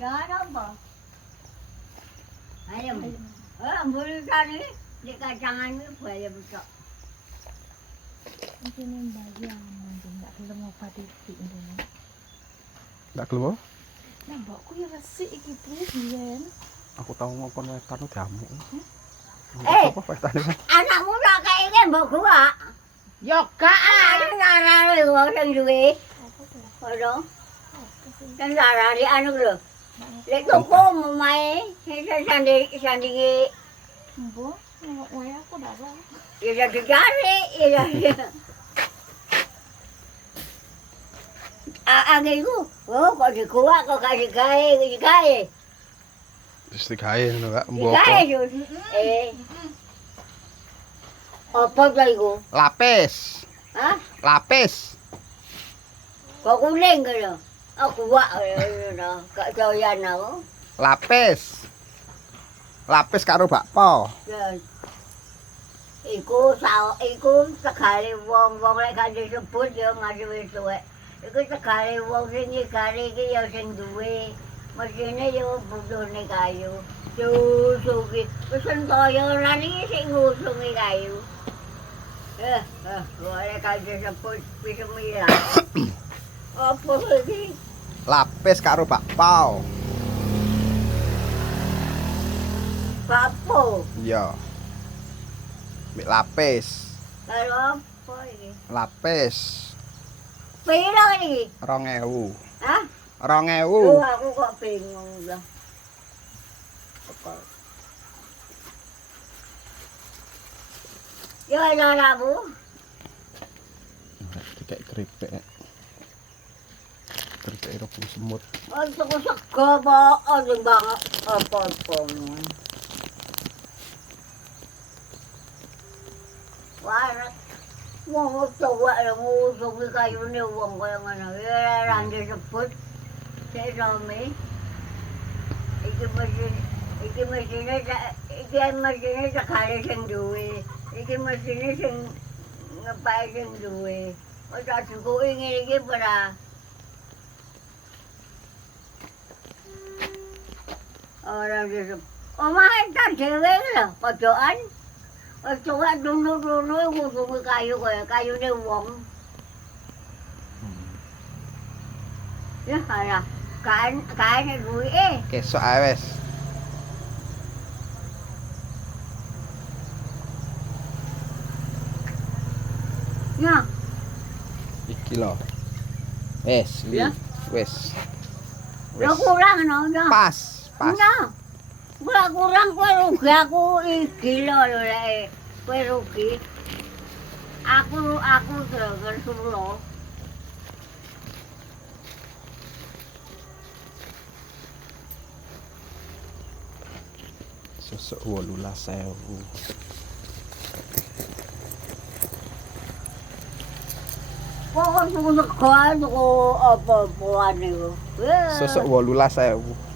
Đó đó bò. Ayo. Boleh cari di kacangan ni boleh buka. Mungkin yang bagi yang mungkin tak perlu mau pati ini. Ndak keluar. Nah, mbakku ya resik iki priyen. Aku tahu ngomong wetan jamu. Eh, apa wetan iki? anakmu tak kayak ini mbak gua. Yo gak Ada ngarang lu sing duwe. apa sih? Ono. Apa sih? Kan ngarang di anu lho. Lek toko mamae sandi Mbok, waya aku dah lah. ya dicari ya. Agiku, oh kok di kuat kok gak digawe. Wis digawe ngono Kak, mbok. Digawe yo. Apa to iku? Lapis. Hah? Lapis. Kok kuning kaya? Aku wak ngono, gak doyan aku. Lapis. Lapis karo bakpo. Iku sekali wong-wong lek gak disebut ya ngasih wis tuwek. Iku sekali wong sing nyegari iki ya sing duwe. Mesine ya butuhne kayu. Sugi. Wis entoyo lan iki sing ngusungi kayu. Lek gak disebut bisa milah. Apa iki? Lapis karo bakpo. Papo. Iya. Mik lapis. Karo apa iki? Lapis. Piro iki? 2000. Hah? 2000. Aku kok bingung lah. Yo laramu. Kayak keripik. Keripik rebus semut. Untuk sego apa sing banget apa-apa. Warak. Wong tua musuh kayune wong kaya ngono. Ya ra disebut sik rame. Iki mesine sekali sing duwe. Iki mesine sing ngepai sing duwe. Ora dukuki ngene iki ora. Ora disebut. Omahe tak dhewe lho, pojokan. Coba dulu ngusungi kayune wong. Ya ala, kae duwe Kesok ae wis. Ya, Iki lho. Wis, Ya. wis. lo kurang no, ya. Pas, pas. Ya. Gua kurang kowe rugi aku iki lho lek kowe rugi. Aku tersulo. Sesuk 18.000. Kok sego tuku apa-apaan iku. Sesuk 18.000.